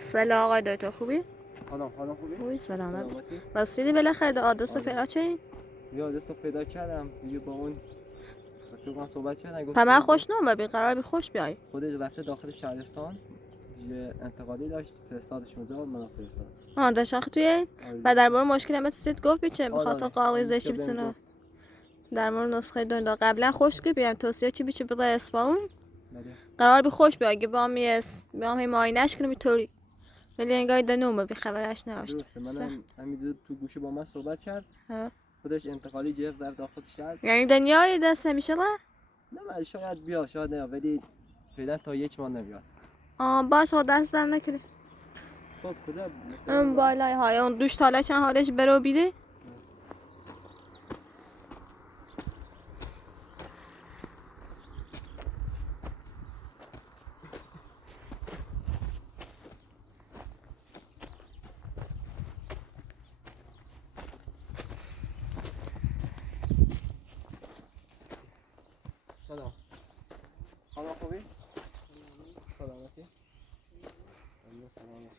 سلام آقای دکتر خوبی؟ سلام خوبی؟ خوبی سلامت. رسیدی بالاخره آدرس پیدا چه؟ یا آدرس پیدا کردم دیگه با اون رفیقان صحبت کردن همه خوش نام بی قرار بی خوش بیای. خودش رفته داخل شهرستان دیگه انتقادی داشت فرستادش اونجا من فرستادم. داشت توی و درباره مشکل هم چیزی گفت بیچه بخاطر قاضیشی بسنو در مورد نسخه دنیا قبلا خوش که بیام توصیه چی بیچه بده اصفهان قرار بی خوش بیای با هم ماینش کنیم طوری ولی انگار دنوم بی خبرش نداشت. من همینجور تو گوشه با من صحبت کرد. خودش انتقالی جه در داخل شهر. یعنی دنیای دست میشه لا؟ نه شاید بیا شاید نه ولی فعلا تا یک ماه نمیاد. باش دست در نکنه. خب کجا اون بالای های اون دوش تالا چند حالش برو بیده. سلام. خانم خوبی؟ سلامتی؟ سلامتی.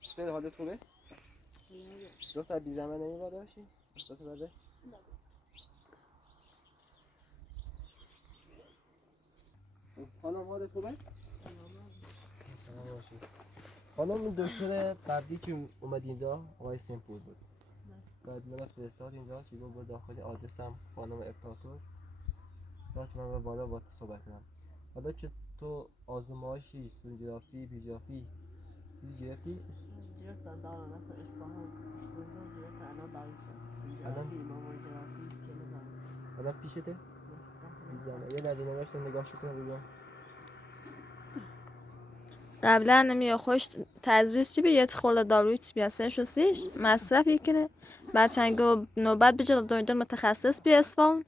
چطور حالت خوبه؟ دکتر بی زحمت نمی‌باده باشی؟ دکتر بده؟ خانم حالت خوبه؟ سلام باشی. خانم این دکتر قبلی که اومد اینجا آقای سیمپور بود. بعد من فرستاد اینجا که بود داخل آدرسم خانم اپراتور. بعد من بالا با تو صحبت کنم. حالا که تو آزمایشی سونوگرافی بیجافی چیزی گرفتی؟ گرفتن دارم مثلا اصفهان دندون گرفت الان داروشم سونوگرافی ماموگرافی چیه دارم الان پیشته؟ بیزنه یه لحظه نگاش نگاهش کنم ببینم. قبلا نمی خوش تدریس چی بیاد خلا داروی چی بیاسن شستیش مصرفی کنه بعد چنگو نوبت بجا دندون متخصص بی اصفهان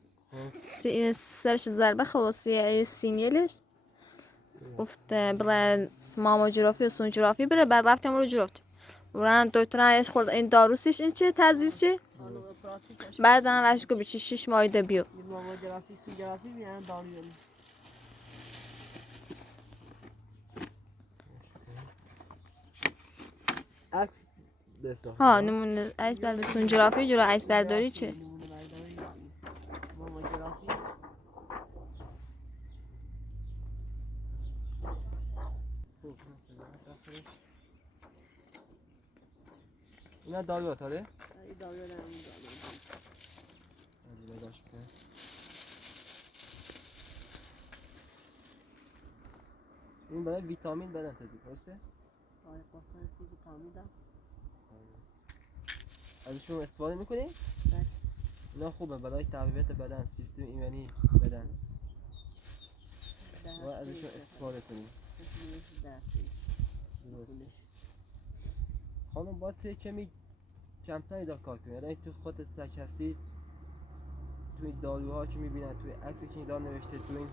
سرش ضربه خواصی سینیلش گفته بله ماموگرافی و سونوگرافی بره بعد رفتم رو گرفت وران دکتر خود این داروسیش این چه تدریس چی بعد اون راش کو بیچ 6 ماه ده بیو ماموگرافی سونوگرافی میان دارویی عکس بسا ها نمونه عکس بعد سونوگرافی جلو عکس برداری چه ماموگرافی اینا دارو تاره؟ این دارو دارم این برای ویتامین بدن تدید درسته؟ آره قرص ویتامین دارم ازشون استفاده میکنی؟ بله اینا خوبه برای تقویت بدن سیستم ایمنی بدن و ازشون استفاده کنیم خانم باید توی کمی کمتر اینا کار کنی یعنی تو خودت تک هستی تو این داروها که میبینن توی عکسی که اینا نوشته تو این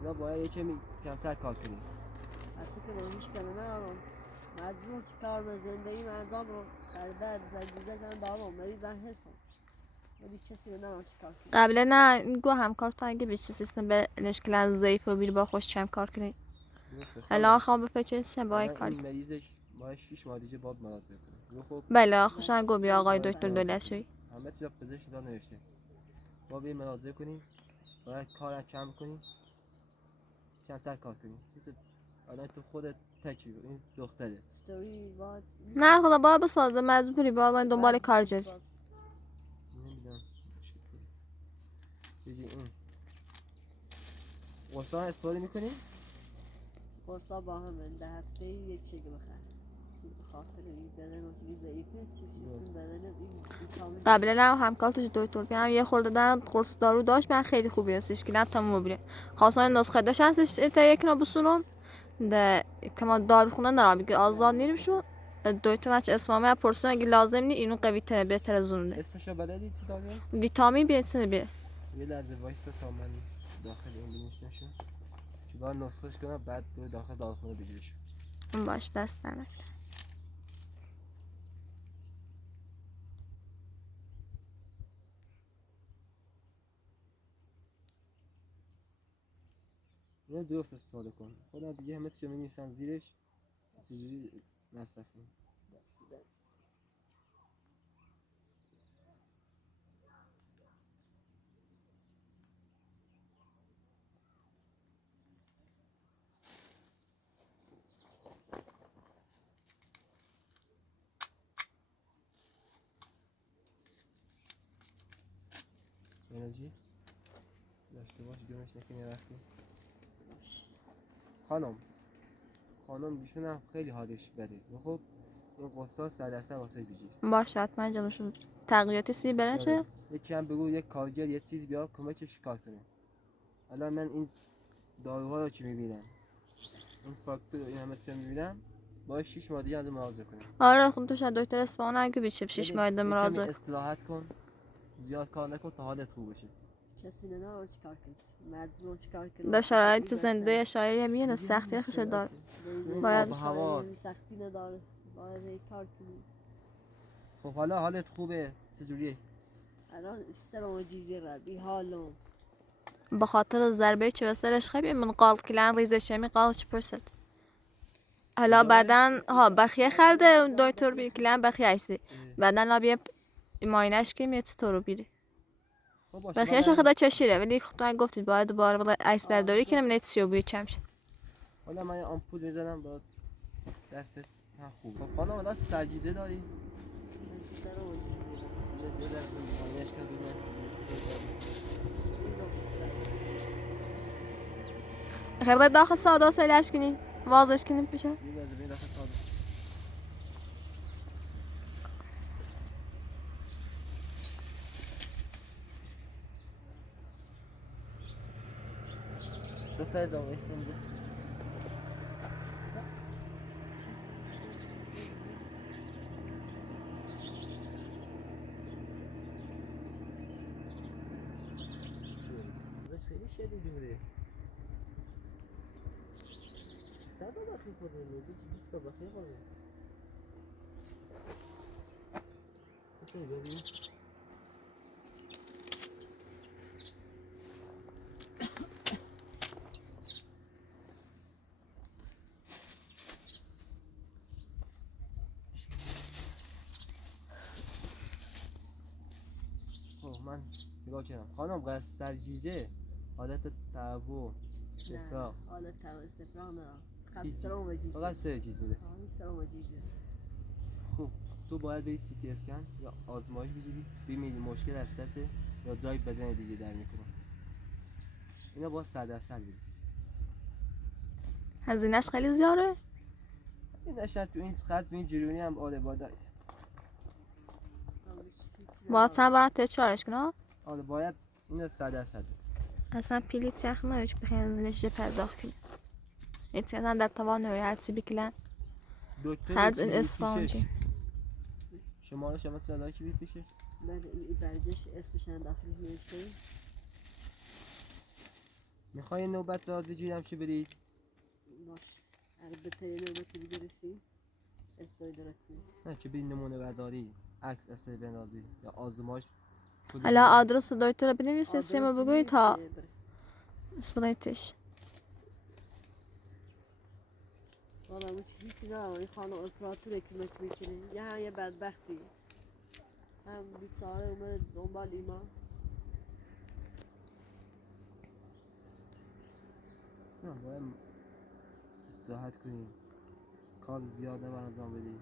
اینا باید یه کمی کمتر کار کنی اصلا که من هیچ کلمه ندارم مجبور چی کار به زندگی من انجام رو سردرد زنگیزه هم دارم مریضم هستم ولی کسی رو ندارم چی کار کنم قبلا نه گو همکار تا اگه بیشتر سیستم به نشکل ضعیف و بیر با خوش چم کار کنی حالا خواب بپچه سن با کار این مریضش ما 6 ماه دیگه باید مراجعه کنیم خب بله خوشان گو بیا آقای دکتر دولتشوی همه چیزا پزشک داد نوشته ما بریم مراجعه کنیم باید کارم کم کنیم کمتر کار کنیم الان تو خودت تکی این دختره. چطوری باید نه خدا باید بسازه مجبوری باید دنبال کار جدی. نمیدونم بگی این واسه استفاده میکنی؟ قرصا با هم ده هفته یک شکل بخیر چی بخاطر این بدن و چیزی ضعیفه چی سیستم بدن این ویتامین قبلا هم همکارتش دکتر بیام یه خورده دادن قرص دارو داشت من خیلی خوبی هستش که تمام بره خواستن نسخه داشت هستش تا یک نبسونم ده کما داروخونه نرم بگه آزاد نیرم شو دکتر نچ اسمامه پرسون اگه لازم نی اینو قوی تره بهتر از اونه اسمشو بلدی چی داره؟ ویتامین بیتسنه بی یه لحظه وایستا تا من داخل این بنویسمشو چون باید نسخهش کنم بعد به داخل داروخونه بگیرش. باش دست نکنه. اینو درست استفاده کن خودم دیگه همه چیزو می‌نویسم زیرش چجوری مصرف کنم. انرژی داشته باش گمش نکنی رفتی خانم ایشون هم خیلی حالش بده خب این قصه 100% واسه بگیر باش حتما جلوشون تغییراتی سی برنشه یکی هم بگو یک کارگر یه چیز بیا کمکش کار کنه. الان من این داروها رو که میبینم این فاکتور این همه چیز میبینم باید 6 ماه دیگه از مراجعه کنم. آره خب تو شاید دکتر اصفهان اگه بشه 6 ماه یکم مراجعه استراحت کن زیاد کار نکن تا حالت خوب بشه. کسی نه چیکار کنی مجبور چیکار کنی در شرایط زنده شاعری هم یه سختی خوش دار باید هوا سختی نداره باید کار کنی. خب حالا حالت خوبه چجوریه؟ الان سلام جیزی ربی حالم به خاطر ضربه چه وسرش خیلی من قال کلان ریزش می قال چه پرسد حالا بعدن ها بخیه خرده دکتر بی کلان بخیه ایسی بعدن لابی ماینش که میت تو رو بیری خب باشه بخیهش خدا چشیره ولی تو گفتید باید دوباره ایس برداری کنم نت سیو بی چمش حالا من یه آمپول میزنم با دستت ها خوب. خب خانم حالا سرگیزه داری؟ سلام جیزی یه دست ماینش کن خیلی داخل ساده سیلش کنی وازش کنی بشه یه دست بین دست ساده دختر زمان اشتم خیلی شدید بوده چند تا بخیر خورده نزدیک 20 تا بخیر خورده بسید ببین خب من نگاه کردم خانم قصد سرگیزه حالت تهوع استفراغ حالت استفراغ نه فقط هیچ سلام جیزی فقط سه چیز بوده سلام جیزی خب تو باید بری سی تی اسکن یا آزمایش بگیری ببینی مشکل از سطح یا جای بدن دیگه در میکنه اینا باید 100% بری هزینهش خیلی زیاده این نشد تو این خط به این جرونی هم آره باید باید چند برات تچارش کنه آره باید این 100% اصلا پیلی تخ نهیش بخیر هزینهش پرداخت کنی اصلا در توان نوری هرچی بکلن دکتر هرز این اصفهان چی شما صدای کی پیشش بعد این برگشت اسمش هم داخلش نوشته میخوای نوبت را بگیرم چی برید باش البته یه نوبتی دیگه رسید استای درستی نه چه بری نمونه برداری عکس اصلی بندازی یا آزمایش حالا آدرس دکتر بنویسی سیما بگوی تا اسپدایتش والا مش هیچی ندارم این خانم امپراتور کلوک میکنه یه هم یه بدبختی هم بیچاره اومده دنبال ایما نه باید استراحت کنیم کار زیاد نباید انجام بدی.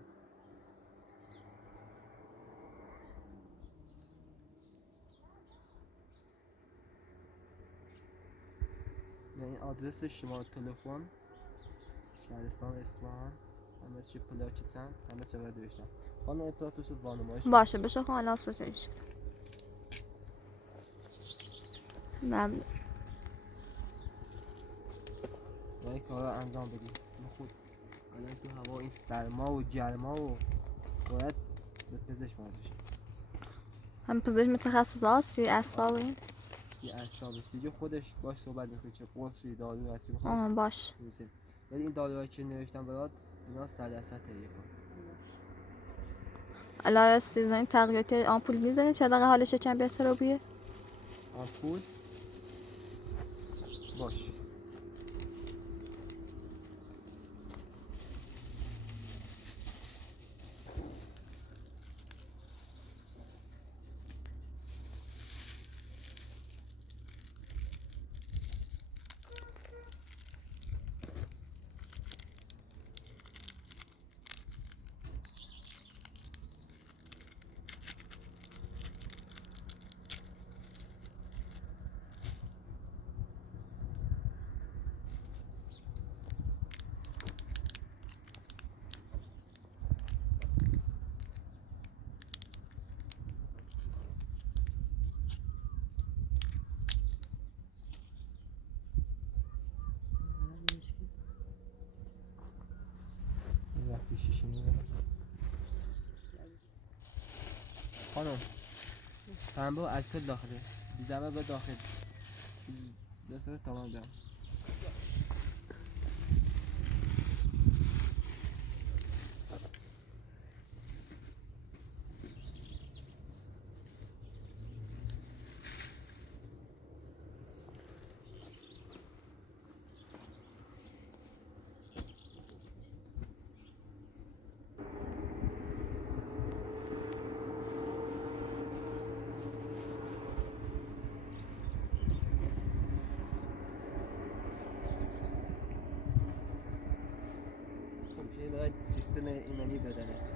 یعنی آدرس شماره تلفن شهرستان اصفهان همه چی پلاک چند همه چی باید نوشتم. خانم اطلاعاتش رو وانمایش باشه بشه خب الان ستایش ممنون. و این کارا انجام بدی. خود الان تو هوا این سرما و گرما و باید به پزشک باید بشی. هم پزشک متخصص هستی اعصابی؟ یه اعصابش دیگه خودش باش صحبت میکنی چه قرصی دارو هستی بخواد. آه باش. ولی این داروهایی که نوشتم برات اینا 100% تهیه کن. الان سیزن تغییرات آمپول میزنی چه دقیقه حالش کم بهتر رو بیه؟ آمپول باش. وقتی شیشه می‌زنم. خانم پنبه و الکل داخله بیزمه به داخل دسته تمام دارم. باید سیستم ایمنی بدنت.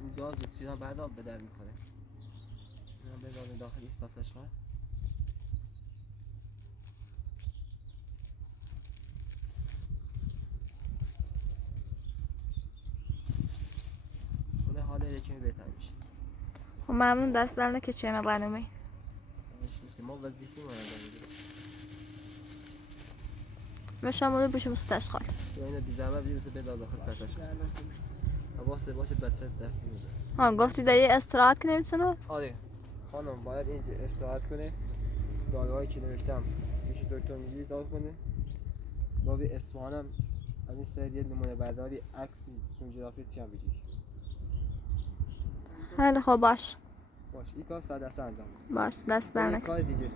این گاز و چیزا بعد آب به در میخوره. اینا بدان داخل ایستاتش کنه. اون حال یکمی بهتر میشه. خب ممنون دست در که چه برنامه ما وظیفه ما انجام میدیم. مشام رو بشم استشغال اینو بی زحمت بیرسه به داخل سرتاش. حواست باشه بچه دست میده. ها گفتی دیگه استراحت کنیم چرا؟ آره خانم باید اینجا استراحت کنه. داروهایی که نوشتم میشه دکتر میگیری دار کنه. باقی اصفهانم از این سری نمونه برداری عکس سونوگرافی چیم بگیری. حالا خب باش این کار 100% انجام بده. باش دست در یک نکن. کار دیگه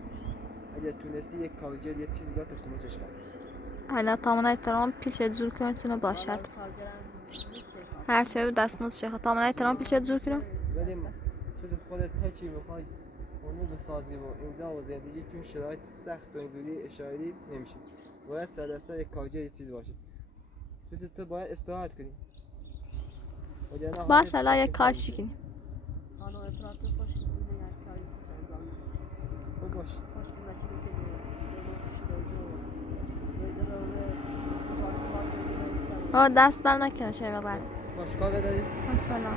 اگه تونستی یک کارگر یه چیزی بیاد تا کمکش کن. حالا تامن احترام پیش زور کنم چنو باشد هر چه دست موز شیخ تامن احترام پیش زور کنم ولی چیز خودت تکی میخوای اونو بسازی و اینجا و زندگی تو شرایط سخت و اینجوری اشاری نمیشه. باید 100% یک کارگر یه چیزی باشه. چیزی تو باید استراحت کنی. باش حالا یک کار شکنیم. خانم افراطی خوش دیدن یک کاری که انجام میشه. خب باش. خوش که بچه که دست در نکنه چه ببرم باش کار داری؟ سلام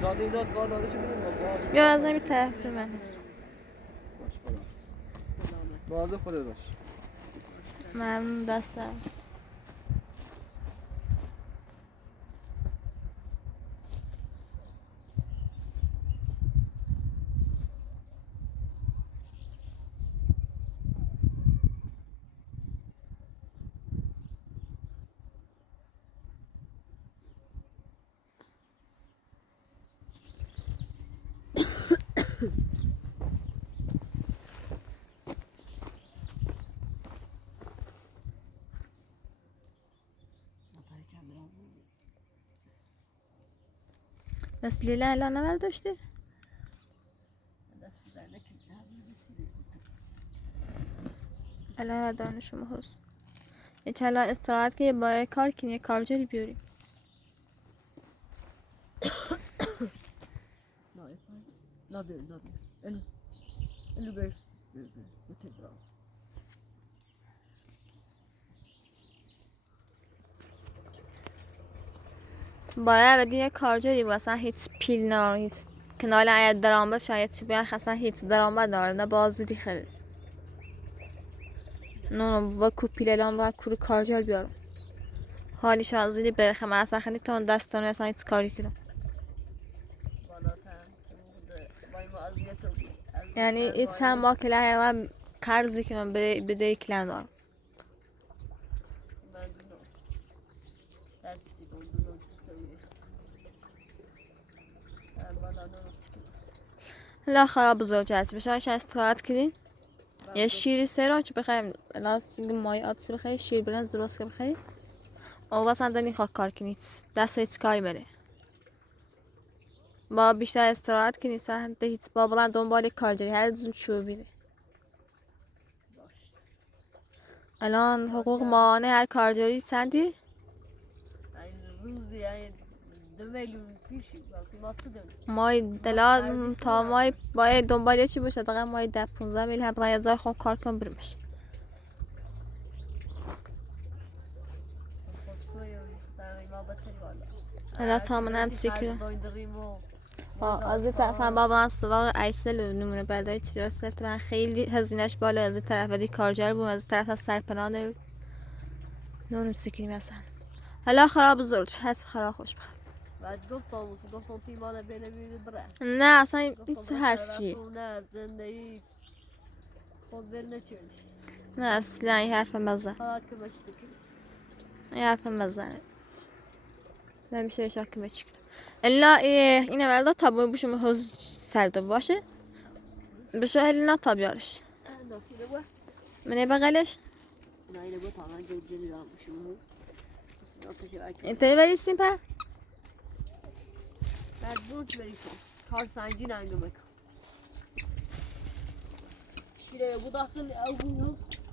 زاده اینجا کار داده چه بودیم؟ بیا از نمی طرف به من هست باش خدا مواظب خودت باش. ممنون دست در بس لیلا الان نمال داشتی؟ الان دانشم هست یه چلا استراحت که با کار کنی یه کارجری بیاریم لا بير لا بير اللي بير بتبرع باید بگی یه کارجری واسه هیچ پیل نداره هیچ کنال اید درآمد شاید چی بیان اصلا هیچ درآمد نداره نه بازی دی خیلی نه و کوپیل الان باید کور کارجر بیارم حالیش از اینی برخه من اصلا خیلی تون دستانه اصلا هیچ کاری کنم بالاتر وای ما اذیت بود یعنی این چند ماه که لحظه قرضی کنم بده کلن دارم من دونم درس دیدم دونم چطوری بالا دونم لا خراب بزرگ جهت بشه هاش استراحت کنیم یه شیری سران چه بخوایم الان سینگ مای آتیسی بخوایم شیر برنز درست که بخوایم اول اصلا دنی خواه کار کنید دست هیچ کاری بره با بیشتر استراحت کنید سه هیچ بابلان دنبال کارجری هر زود شو بیره الان حقوق ماهانه هر کارجری چندی؟ این روزی این 2 میلیون پیشی واسه ما تو داریم مای دلار تا مای باید دنبال چی باشه دقیقا مای 10-15 میلی هم برای ازای خون کار کن برمش الان تا منم چی کنم از این طرف هم بابا سراغ ایسل نمونه برداری چیزا سرت من خیلی هزینهش بالا از این طرف دی کارجر بود از این طرف از سرپناه نونم چی کنیم اصلا حالا خراب بزرگ هست خراب خوش بخوام بعد گفتم پیمان بینه بره نه اصلا این چه حرفی نه زندگی خود دل نچونی نه اصلا این حرف مزه حالا که مشتکی این حرف مزه نمیشه شاکی چی کنم الا این اول تا بوشم حوز سرده باشه بشه الا تا بیارش نافیده بود منه بغلش نه اینه بود تمام جو جلی رام بشیم اینطوری بریستیم پر بعد بود بریسیم کار سنجی ننگه بکن شیره بود داخل اول هست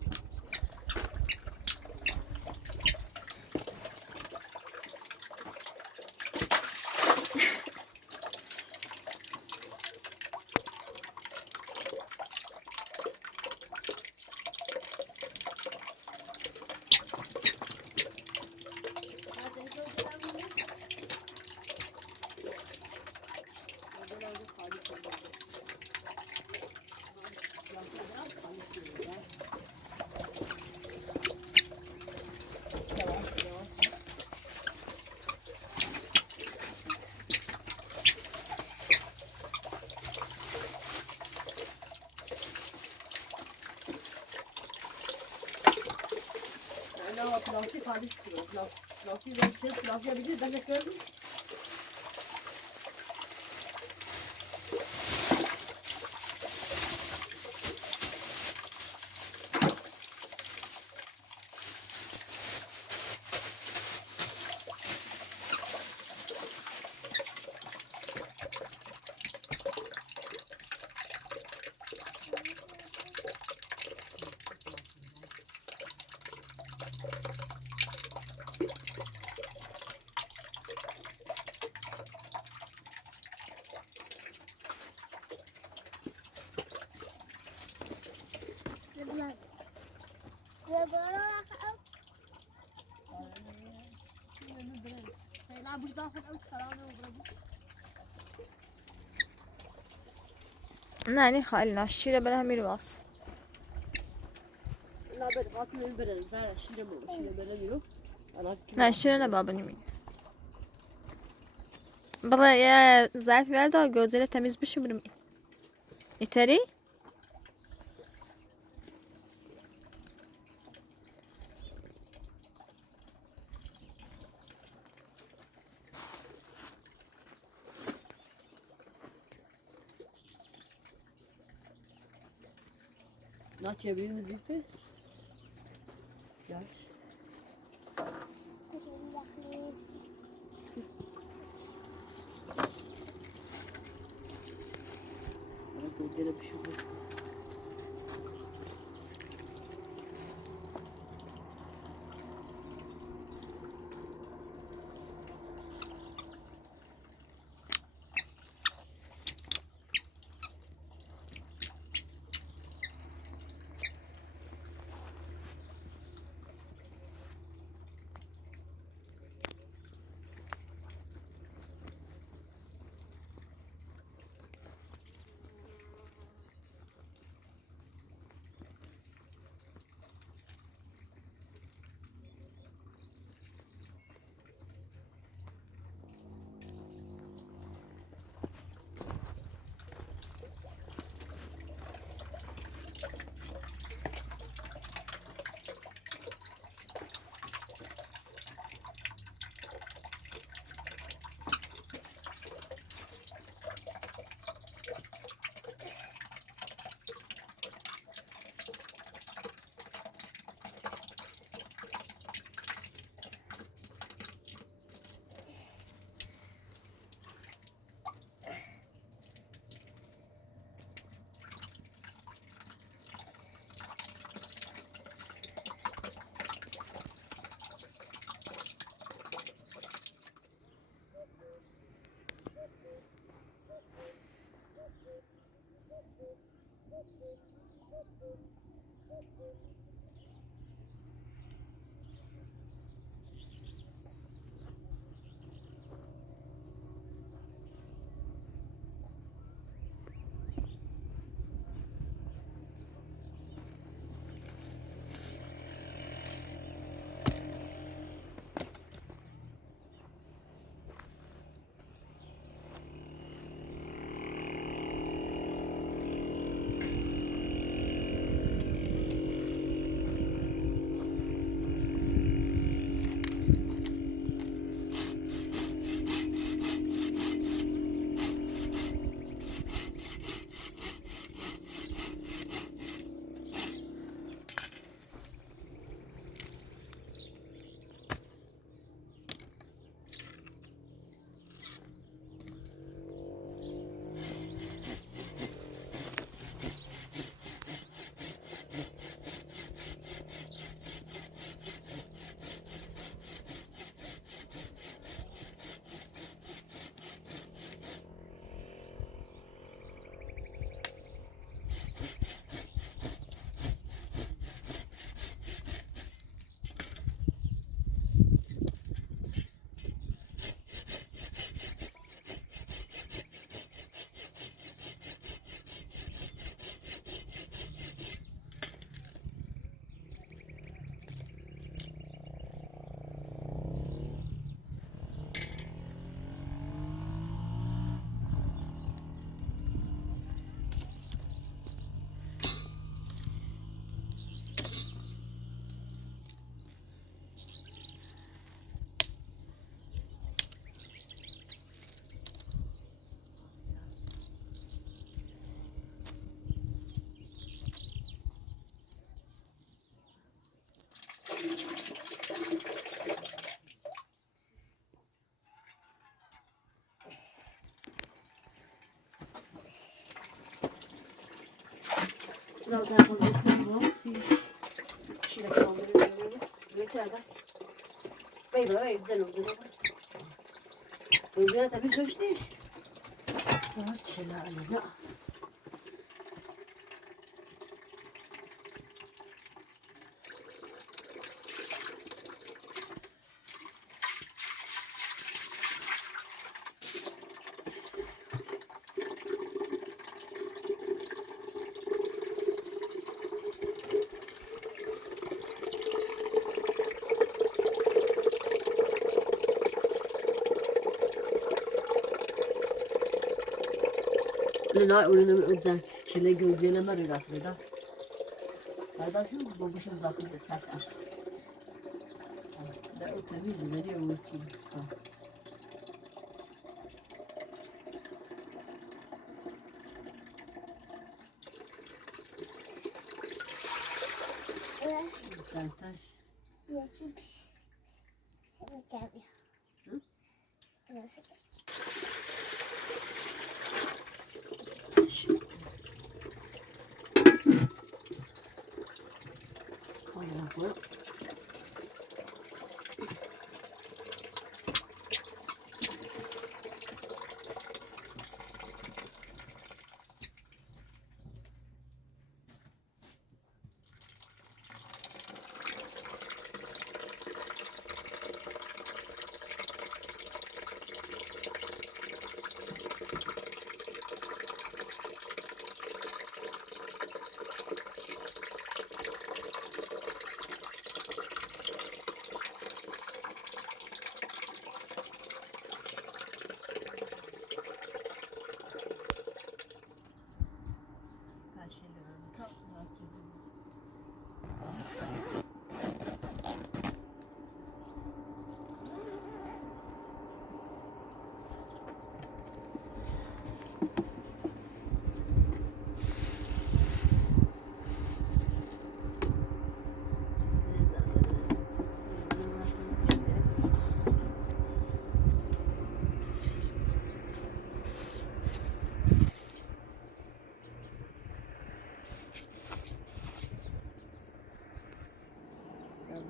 پلاستیک خالی شد پلاستیک بیشتر داشت کردی نه این خالی نه شیره بله هم میره باز لا بده باید من برم زهر شیره بره میرو نه شیره نه بابا نمیده بله یه ظرفی ولده گوزیل تمیز بشو بریم ایتری؟ نه چه بیم زیفه؟ گاش گوزیل بشو güzel telefon kişiyle kaldırıyor. Yeterli. Bey güzel oldu. Bey tabii göçtü. Evet şelale. Ne oyunun özel çile gözlerine var aslında. Hadi şu bu şey zaten sert aşk. Da o tabii ne diyor bu için. Taş. Geçmiş. Geçeceğim ya. Hı? Nasıl geç? Koyalım.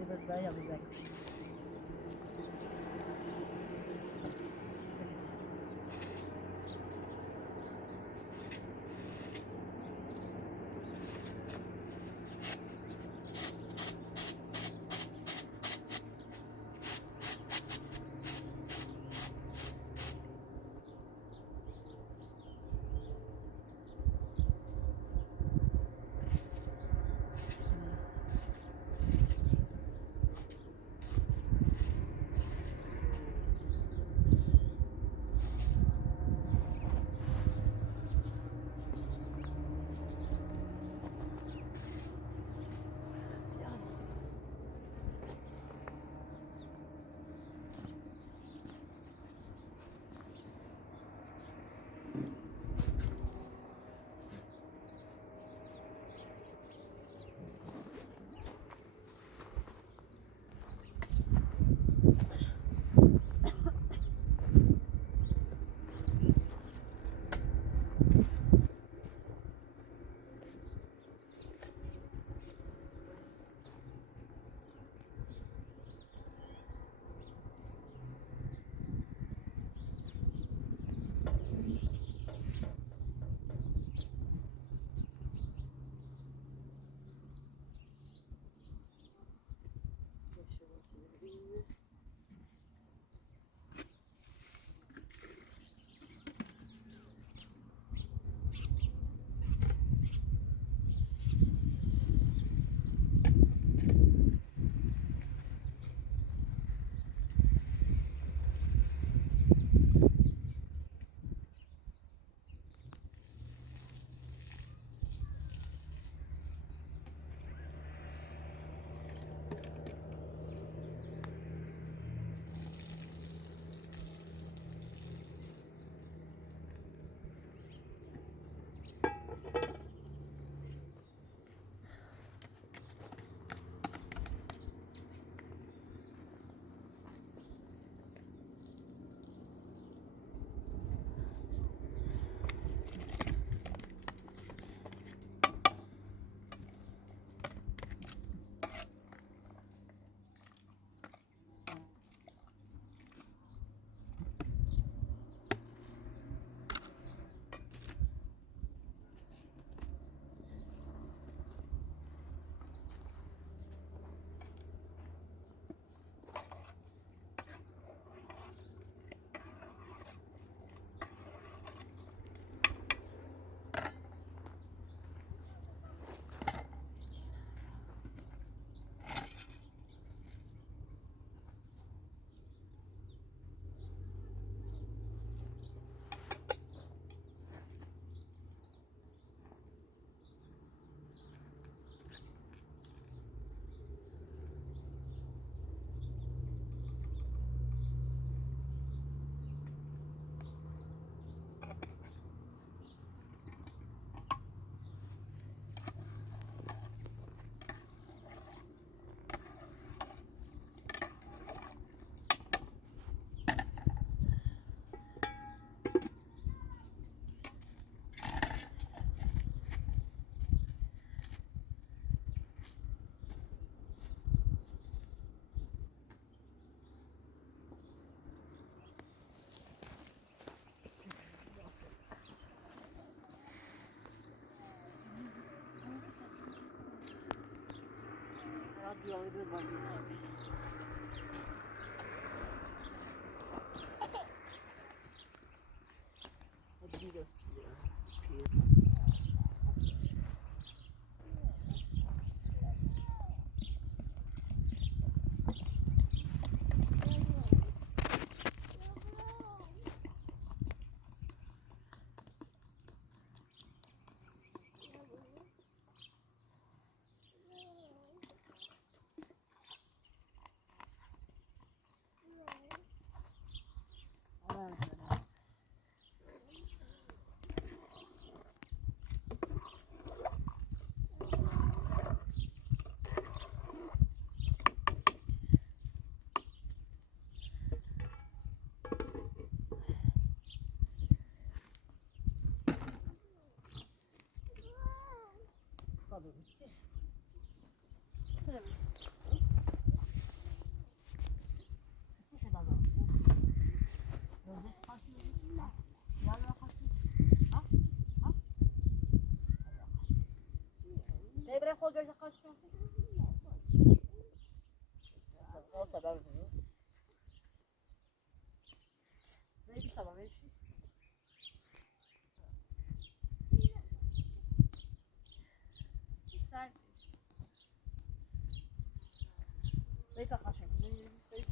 Biraz daha yapacakmış. Yağını var. Hadi bir göster ya. Debre kol göze kaçmasın. O sebep veriyoruz. Neydi tamam neydi? Sen neydi kaçın? Neydi?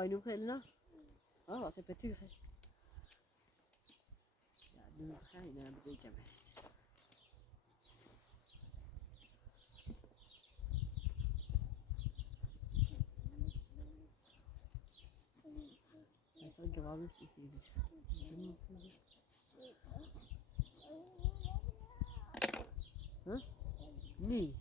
باینو خیلی نه آه تپتی خیلی yani خیلی نه بجای جمعش مثلا جوابش بسیاری ها؟ نی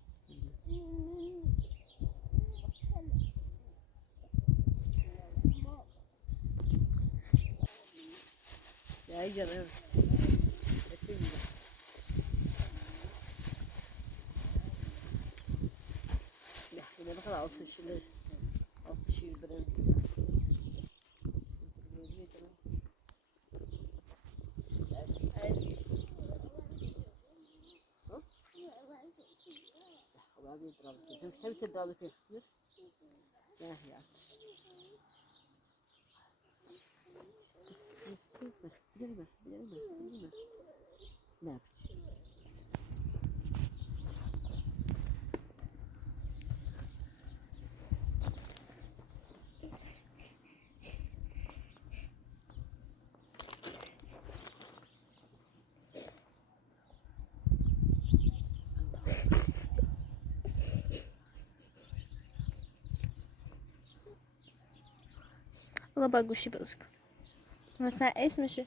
ya iyi canım ettim ya yine ne kadar olsa şimdi olsa şiirdirin hem sedalık yapıyor ya ya gidelim ne yapacağız والله باقوشي بقصك ما تعقيس ماشي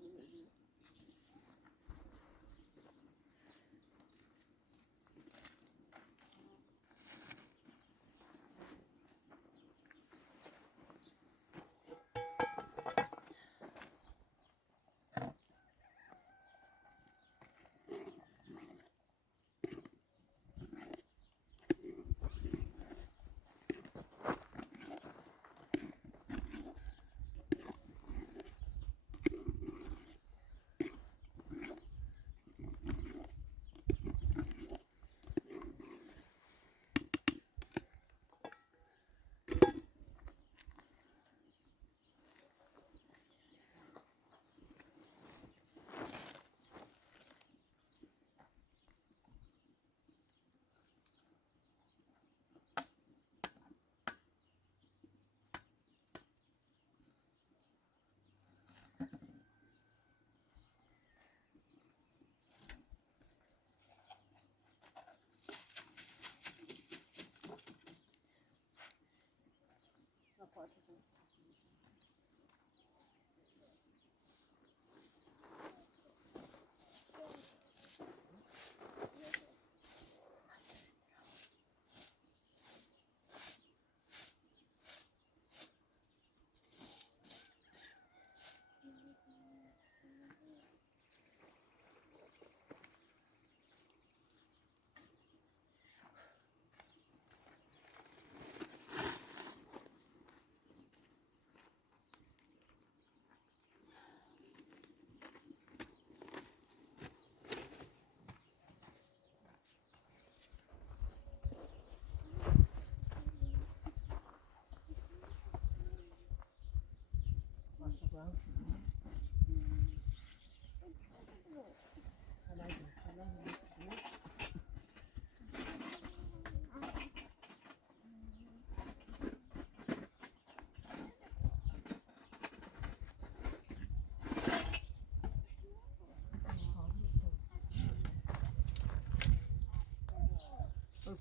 میدونی.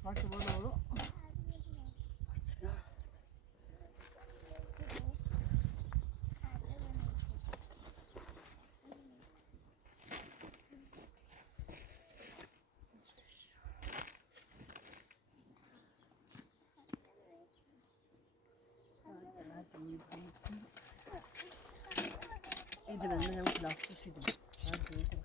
Farklı bana onu. İyi de ben de hem kulaklı şeydim. Ben de yedim.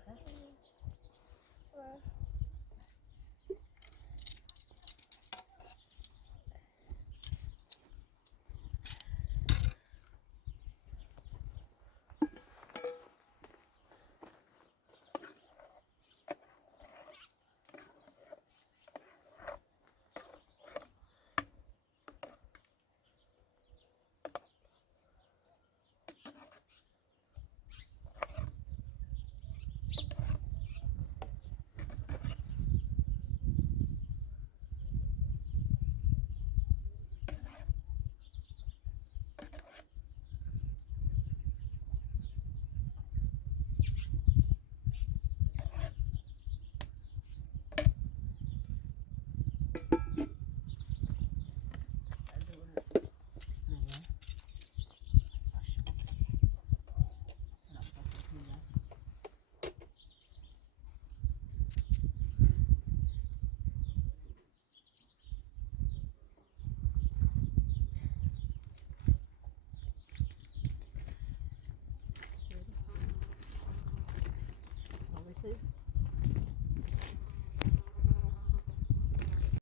Obviously